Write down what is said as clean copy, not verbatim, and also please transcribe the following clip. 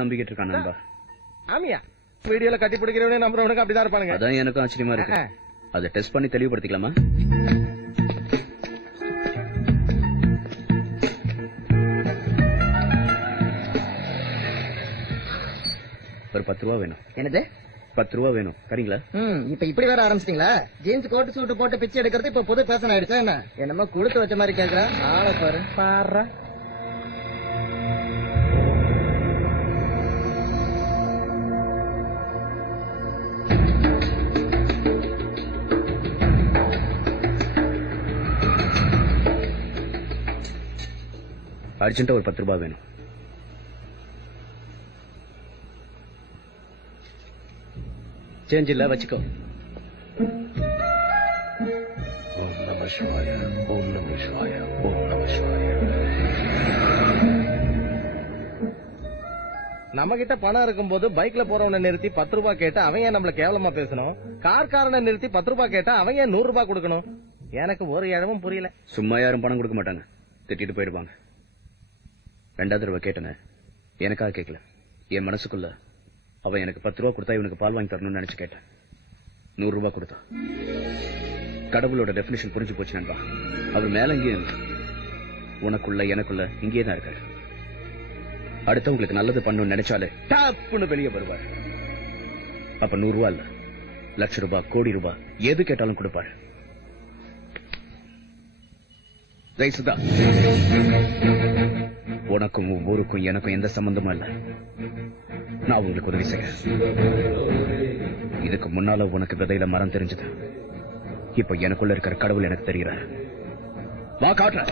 நம்பிக்கிட்டு இருக்கான் நண்பா. ஆமியா வீடியோல கட்டி பிடிக்கிறவனே நம்புறவனுக்கு அப்படிதான் இருப்பானுங்க. அதான் எனக்கும் ஆச்சரியமா இருக்கு. அதை டெஸ்ட் பண்ணி தெளிவுபடுத்திக்கலாமா? ஒரு 10 ரூபா வேணும். என்னது? 10 ரூபா வேணும். சரிங்களா? இப்ப இப்படி வேற ஆரம்பிச்சிட்டீங்களா? ஜீன்ஸ் கோட் சூட் போட்டு பிச்சை எடுக்கிறது இப்ப புது பேசன் ஆயிடுச்சா என்ன? என்னமோ கொடுத்து வச்ச மாதிரி கேக்குறா. ஆள பாரு பாரு. அர்ஜென்ட்டா ஒரு 10 ரூபாய் வேணும். சேஞ்ச் இல்ல, வச்சுக்கோ. ஓம் நம சிவாய, ஓம் நம சிவாய, ஓம் நம சிவாய. நம்ம கிட்ட பணம் இருக்கும் போது பைக்ல போறவனை நிறுத்தி 10 ரூபாய் கேட்டா அவன் ஏன் நம்மள கேவலமா பேசணும்? கார்காரனை நிறுத்தி 10 ரூபாய் கேட்டா அவன் ஏன் 100 ரூபாய் கொடுக்கணும்? எனக்கு ஒரு இடமும் புரியல. சும்மா யாரும் பணம் கொடுக்க மாட்டாங்க, திட்டிட்டு போயிடுவாங்க. 2வது தடவை கேட்டன, எனக்காக கேட்கல. என் மனசுக்குள்ள அவன் எனக்கு 10 ரூபாய் கொடுத்தா இவனுக்கு பால் வாங்கி தரணும்னு நினைச்சு கேட்டேன். 100 ரூபாய் கொடுத்தான். கடவுளோட டெபினிஷன் புரிஞ்சு போச்சு நண்பா. அவர் மேல இங்கேயும் உனக்குள்ள எனக்குள்ள இங்கே தான் இருக்காரு. அடுத்தவங்களுக்கு நல்லது பண்ணணும்னு நினைச்சாலே டாப்னு வெளியே வருவார். அப்ப 100 ரூபாய் இல்ல, லட்ச ரூபாய், கோடி ரூபாய் எது கேட்டாலும் கொடுப்பாரு. ரைசுதா, உனக்கும் ஊருக்கும் எனக்கும் எந்த சம்பந்தமும் இல்ல. நான் உங்களுக்கு உதவி செய்யறேன். இதுக்கு முன்னால உனக்கு விதையில மரம் தெரிஞ்சது. இப்ப எனக்குள்ள இருக்கிற கடவுள் எனக்கு தெரிகிறார். வா காட்டுற.